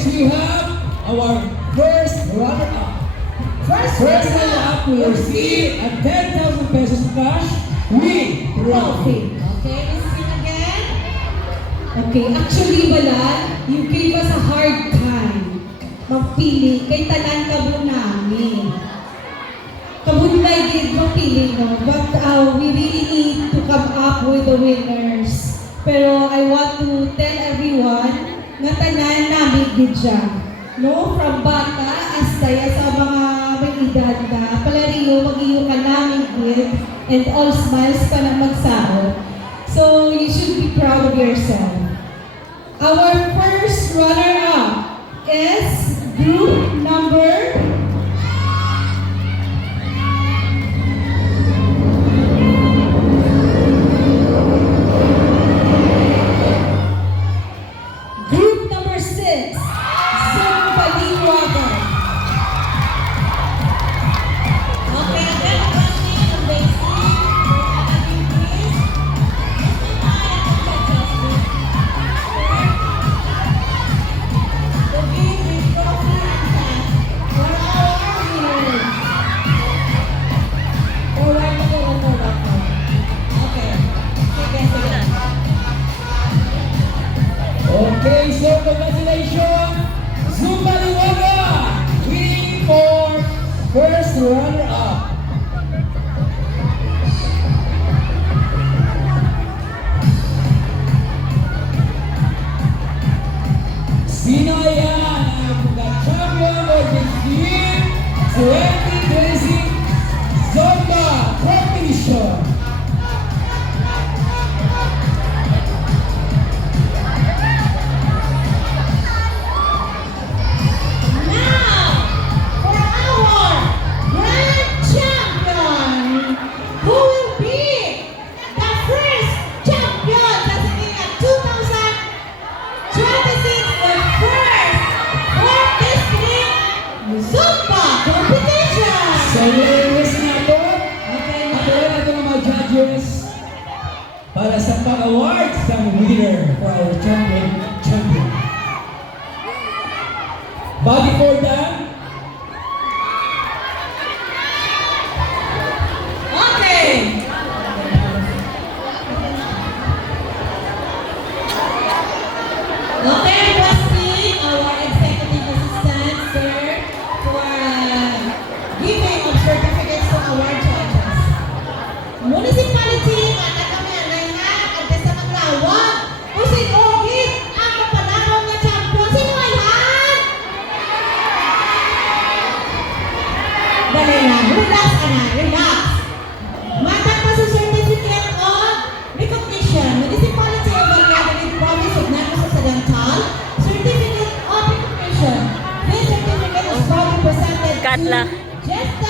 Next we have our first runner-up. First runner-up will receive a 10,000 pesos cash with trophy. Okay, listen again. Okay, actually Balan, you gave us a hard time magpili kay tanan kabo namin. Kabunlay gid magpili no, but we really need to come up with the winners. Pero I want to tell everyone nga tanan namin gid siya. No, from bata hasta sa mga may edad na palariyo mag-iyo ka namin gid and all smiles pa na magsahod. So you should be proud of yourself. Our first runner-up is group number Okay, so congratulations, Zumba Liwaga, winning for first runner-up. Sino yan ang champion of the year 2020 Zumba Competition? Para sa pang-awards ng winner for our champion. But before that, okay. Okay, requesting our executive assistant, sir, for giving of certificates to award judges. Municipality, relax ka na, relax. Matang pa sa certificate of recognition, Municipality of Valladolid Province of Negros Occidental, certificate of recognition. This certificate is proudly presented to Jesta